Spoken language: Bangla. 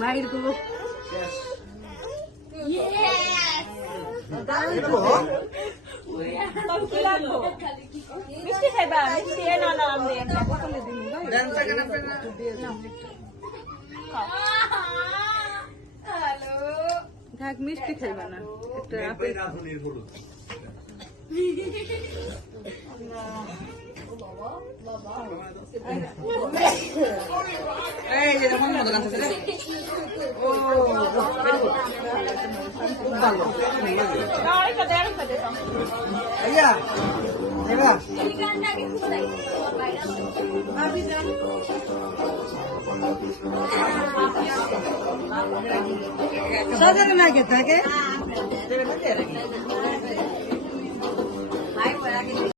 বাইর করবো মিষ্টি খাইবা মিষ্টি না না আমি একটা বোতলে দিন হ্যালো থাক মিষ্টি খাইবা না একটা আপেল এই যে যখন মজা লাগছে ও ভালো আরেকটা দে আইয়া এরা ভাবি যান সাজানো না কে থাকে